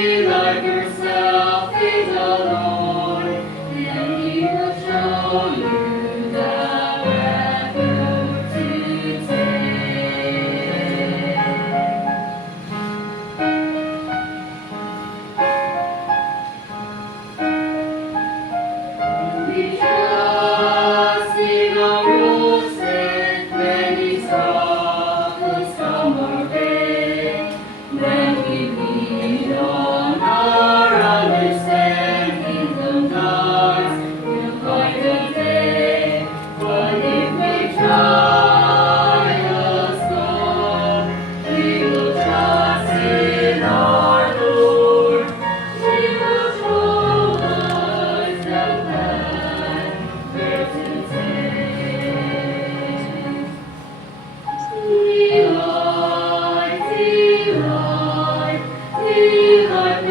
Delight yourself in the Lord, and He will show you the path to take. We trust in our rules and many struggles come our way. When we lean on our understanding, the nights will light the day. But if we trials come, we will trust in our Lord. He will show us the path where to take. Delight, delight, delight